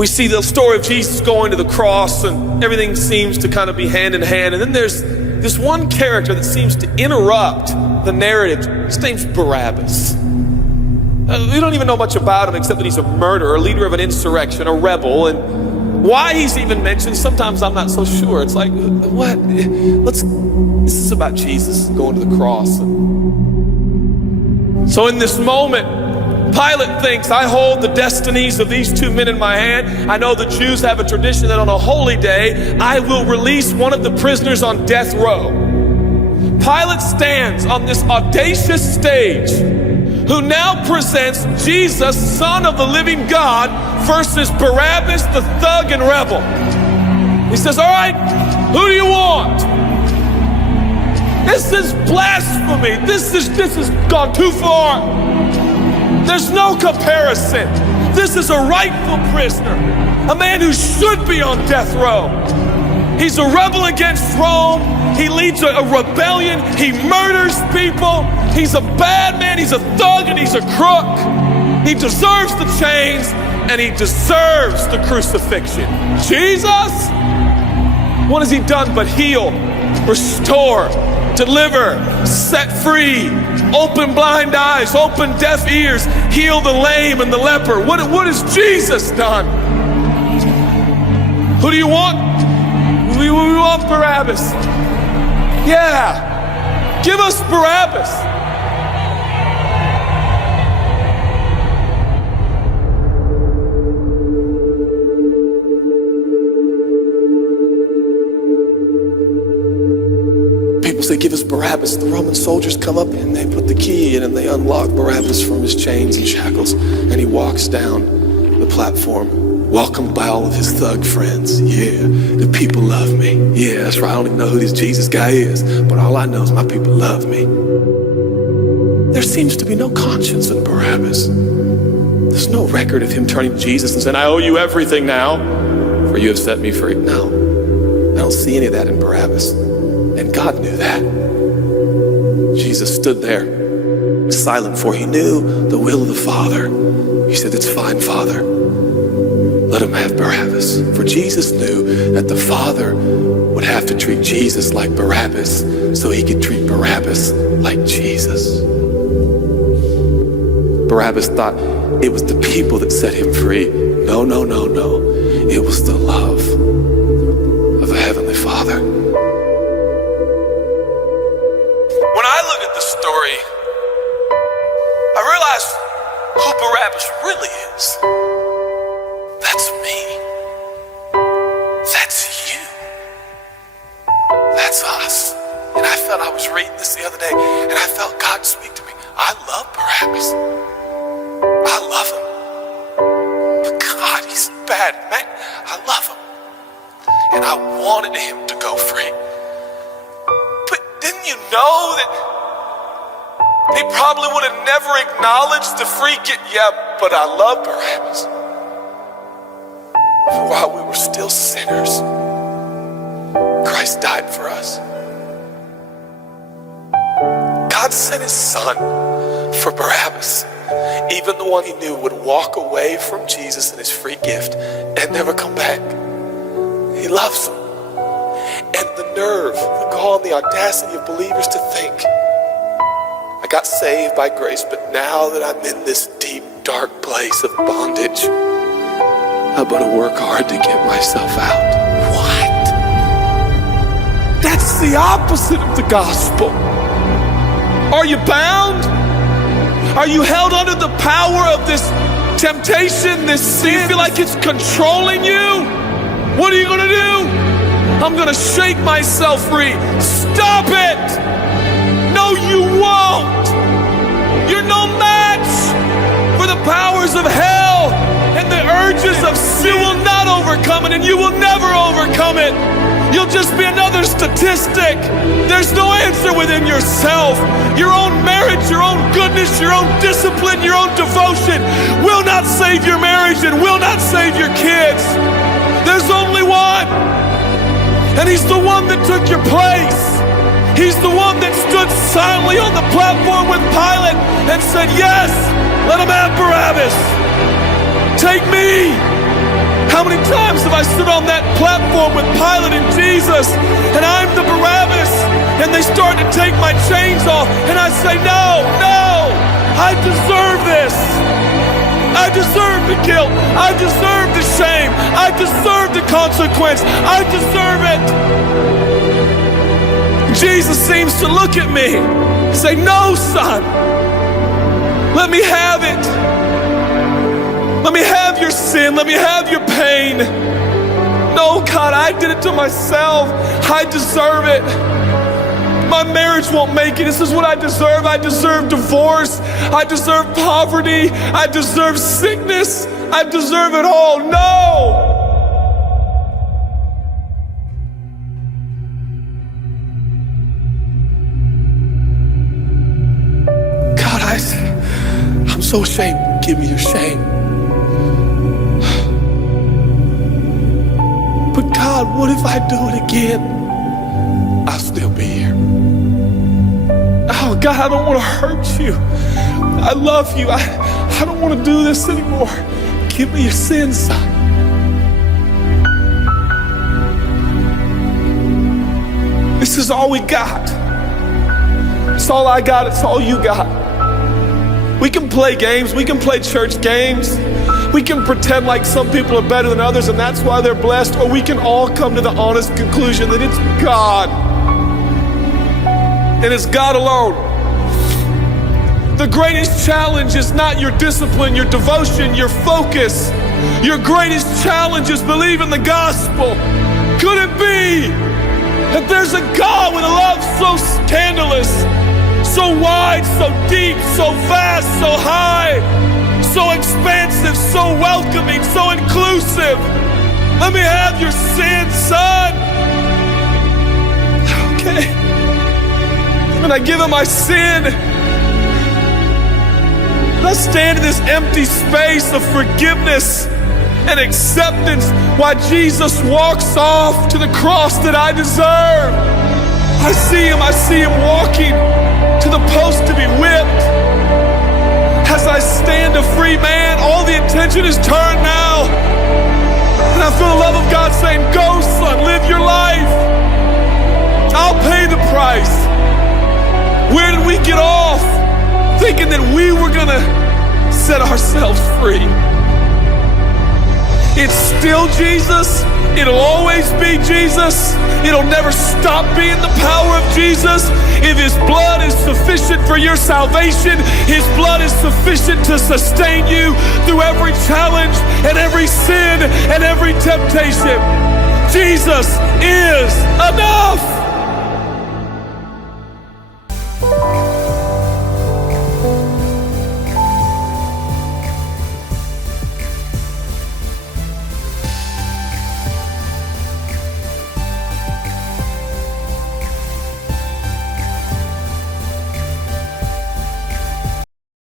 We see the story of Jesus going to the cross, and everything seems to kind of be hand in hand. And then there's this one character that seems to interrupt the narrative. His name's Barabbas. We don't even know much about him except that he's a murderer, a leader of an insurrection, a rebel. And why he's even mentioned, sometimes I'm not so sure. It's like, what? This is about Jesus going to the cross. So in this moment, Pilate thinks, I hold the destinies of these two men in my hand. I know the Jews have a tradition that on a holy day, I will release one of the prisoners on death row. Pilate stands on this audacious stage, who now presents Jesus, Son of the living God, versus Barabbas, the thug and rebel. He says, all right, who do you want? This is blasphemy. This has gone too far. There's no comparison. This is a rightful prisoner, a man who should be on death row. He's a rebel against Rome. He leads a rebellion. He murders people. He's a bad man. He's a thug and he's a crook. He deserves the chains and he deserves the crucifixion. Jesus, what has he done but heal, restore, deliver, set free, open blind eyes, open deaf ears, heal the lame and the leper? What has Jesus done? Who do you want? We want Barabbas. Yeah, give us Barabbas. They give us Barabbas. The Roman soldiers come up and they put the key in and they unlock Barabbas from his chains and shackles, and he walks down the platform, welcomed by all of his thug friends. Yeah, the people love me. Yeah, that's right. I don't even know who this Jesus guy is, but all I know is my people love me. There seems to be no conscience in Barabbas. There's no record of him turning to Jesus and saying, I owe you everything now, for you have set me free. No, I don't see any of that in Barabbas. And God knew that. Jesus stood there, silent, for he knew the will of the Father. He said, it's fine, Father. Let him have Barabbas. For Jesus knew that the Father would have to treat Jesus like Barabbas so he could treat Barabbas like Jesus. Barabbas thought it was the people that set him free. No, no, no, no. It was the love of the Heavenly Father. When I look at the story, I realize who Barabbas really is. That's me. That's you. That's us. And I felt, I was reading this the other day, and I felt God speak to me. I love Barabbas. I love him. But God, he's bad, man. I love him. And I wanted him to go free. Didn't you know that he probably would have never acknowledged the free gift? Yeah, but I love Barabbas. For while we were still sinners, Christ died for us. God sent his son for Barabbas, even the one he knew would walk away from Jesus and his free gift and never come back. He loves him. And the nerve, the gall, and the audacity of believers to think, I got saved by grace, but now that I'm in this deep, dark place of bondage, I better work hard to get myself out. What? That's the opposite of the gospel. Are you bound? Are you held under the power of this temptation, this sin? You feel like it's controlling you? What are you going to do? I'm gonna shake myself free. Stop it! No, you won't! You're no match for the powers of hell and the urges of sin. You will not overcome it, and you will never overcome it. You'll just be another statistic. There's no answer within yourself. Your own marriage, your own goodness, your own discipline, your own devotion will not save your marriage and will not save your kids. There's only one. And he's the one that took your place. He's the one that stood silently on the platform with Pilate and said, yes, let him have Barabbas. Take me. How many times have I stood on that platform with Pilate and Jesus, and I'm the Barabbas, and they start to take my chains off, and I say, no, I deserve this. I deserve the guilt. I deserve the shame. I deserve the consequence. I deserve it. Jesus seems to look at me and say, no, son, let me have it. Let me have your sin. Let me have your pain. No, God, I did it to myself. I deserve it. My marriage won't make it. This is what I deserve. I deserve divorce. I deserve poverty. I deserve sickness. I deserve it all. No! God, I'm so ashamed. Give me your shame. But God, what if I do it again? I'll still be here. Oh, God, I don't want to hurt you. I love you. I don't want to do this anymore. Give me your sins, son. This is all we got. It's all I got. It's all you got. We can play games. We can play church games. We can pretend like some people are better than others and that's why they're blessed, or we can all come to the honest conclusion that it's God. And it's God alone. The greatest challenge is not your discipline, your devotion, your focus. Your greatest challenge is believe in the gospel. Could it be that there's a God with a love so scandalous, so wide, so deep, so vast, so high, so expansive, so welcoming, so inclusive? Let me have your sin, son. Okay. And I give him my sin. And I stand in this empty space of forgiveness and acceptance while Jesus walks off to the cross that I deserve. I see him walking to the post to be whipped. As I stand a free man, all the attention is turned now. And I feel the love of God saying, go, son, live your life. I'll pay the price. Where did we get off thinking that we were gonna set ourselves free? It's still Jesus. It'll always be Jesus. It'll never stop being the power of Jesus. If his blood is sufficient for your salvation, his blood is sufficient to sustain you through every challenge and every sin and every temptation. Jesus is enough.